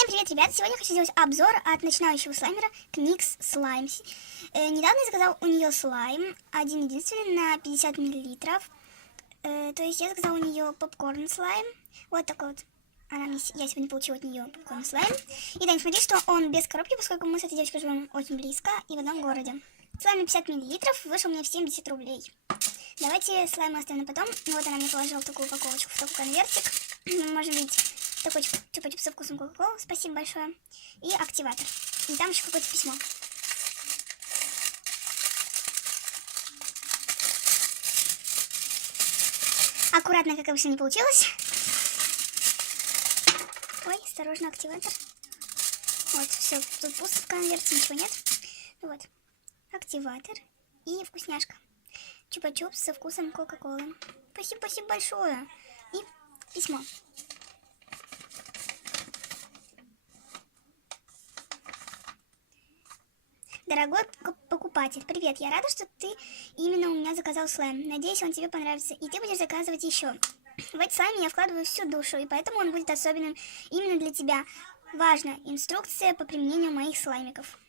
Всем привет, ребят! Сегодня хочу сделать обзор от начинающего слаймера Knyx Slime. Недавно я заказал у нее слайм, один-единственный, на 50 миллилитров. То есть я заказала у нее попкорн слайм. Вот такой вот. Я сегодня получила от нее попкорн слайм. И да, не смотри, что он без коробки, поскольку мы с этой девочкой живем очень близко и в одном городе. Слайм на 50 миллилитров вышел мне в 70 рублей. Давайте слайм оставим на потом. Вот она мне положила такую упаковочку, в такой конвертик. Мы можем видеть такой чупа-чуп со вкусом кока-колы. Спасибо большое. И активатор. И там еще какое-то письмо. Аккуратно, как обычно, не получилось. Ой, осторожно, активатор. Вот, все, тут пусто в конверте, ничего нет. Вот, активатор и вкусняшка. Чупа-чуп со вкусом кока-колы. Спасибо большое. И письмо. Дорогой покупатель, привет, я рада, что ты именно у меня заказал слайм. Надеюсь, он тебе понравится, и ты будешь заказывать еще. В этот слайм я вкладываю всю душу, и поэтому он будет особенным именно для тебя. Важно, инструкция по применению моих слаймиков.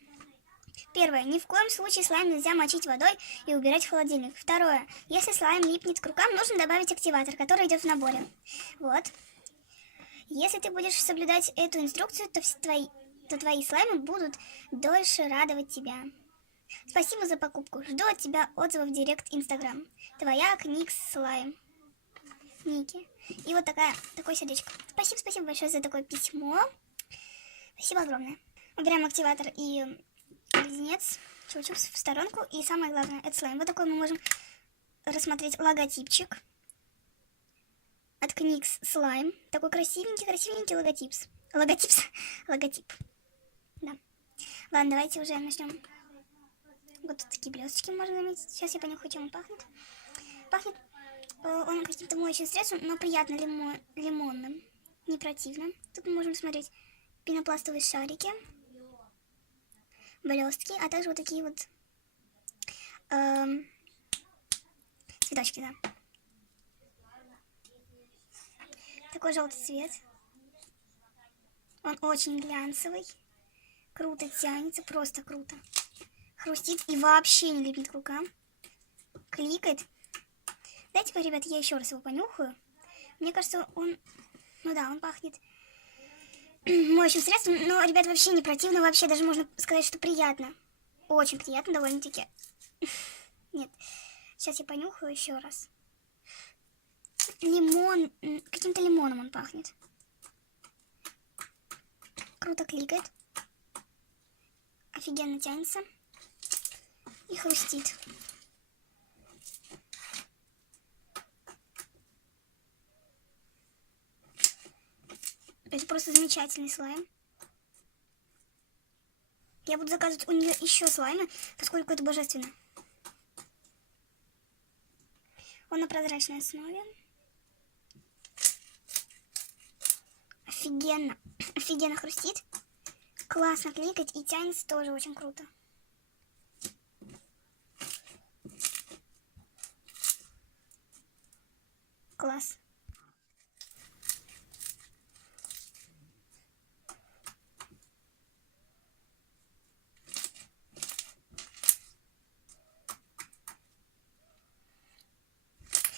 Первое. Ни в коем случае слайм нельзя мочить водой и убирать в холодильник. Второе. Если слайм липнет к рукам, нужно добавить активатор, который идет в наборе. Вот. Если ты будешь соблюдать эту инструкцию, то твои слаймы будут дольше радовать тебя. Спасибо за покупку. Жду от тебя отзывов в директ Инстаграм. Твоя Knyx Slime. Ники. И вот такое сердечко. Спасибо большое за такое письмо. Спасибо огромное. Убираем активатор и леденец. Чупа-чуп в сторонку. И самое главное, это слайм. Вот такой мы можем рассмотреть логотипчик от Knyx Slime. Такой красивенький логотип. Да. Ладно, давайте уже начнем. Вот тут такие блесточки можно заметить. Сейчас я понюхаю, чем он пахнет. Пахнет он каким-то моющим средством, но приятно лимонным. Не противно. Тут мы можем смотреть пенопластовые шарики, блестки, а также вот такие вот цветочки, да. Такой желтый цвет. Он очень глянцевый. Круто тянется, просто круто. Хрустит и вообще не липнет к рукам. Кликает. Дайте-ка, ребят, я еще раз его понюхаю. Мне кажется, он пахнет моющим средством, но, ребят, вообще не противно, вообще даже можно сказать, что приятно. Очень приятно довольно-таки. Нет, сейчас я понюхаю еще раз. Лимон, каким-то лимоном он пахнет. Круто кликает. Офигенно тянется. И хрустит. Это просто замечательный слайм. Я буду заказывать у нее еще слаймы, поскольку это божественно. Он на прозрачной основе. Офигенно хрустит. Классно кликать и тянется тоже очень круто. Класс.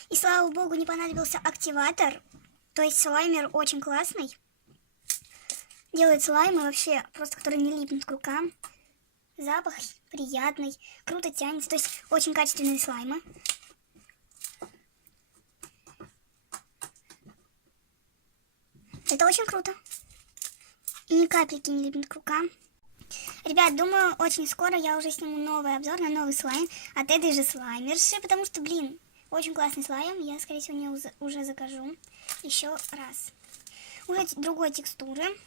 И слава богу, не понадобился активатор. То есть слаймер очень классный. Делает слаймы вообще просто, которые не липнут к рукам. Запах приятный, круто тянется. То есть очень качественные слаймы. Это очень круто. И ни капельки не липнет к рукам. Ребят, думаю, очень скоро я уже сниму новый обзор на новый слайм от этой же слаймерши, потому что, блин, очень классный слайм. Я, скорее всего, не уже закажу еще раз. Уже другой текстуры.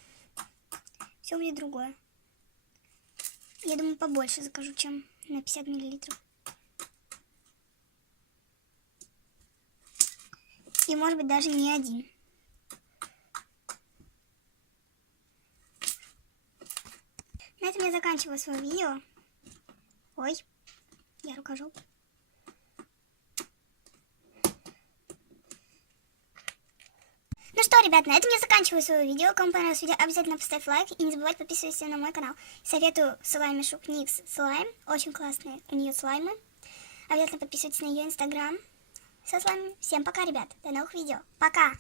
Все будет другое. Я думаю, побольше закажу, чем на 50 миллилитров. И, может быть, даже не один. На этом я заканчиваю свое видео. Ой, я рукожоп. Ну что, ребят, на этом я заканчиваю свое видео. Кому понравилось видео, обязательно поставь лайк и не забывайте подписываться на мой канал. Советую слаймишу Никс Слайм. Очень классные у нее слаймы. Обязательно подписывайтесь на ее инстаграм со слаймами. Всем пока, ребят. До новых видео. Пока!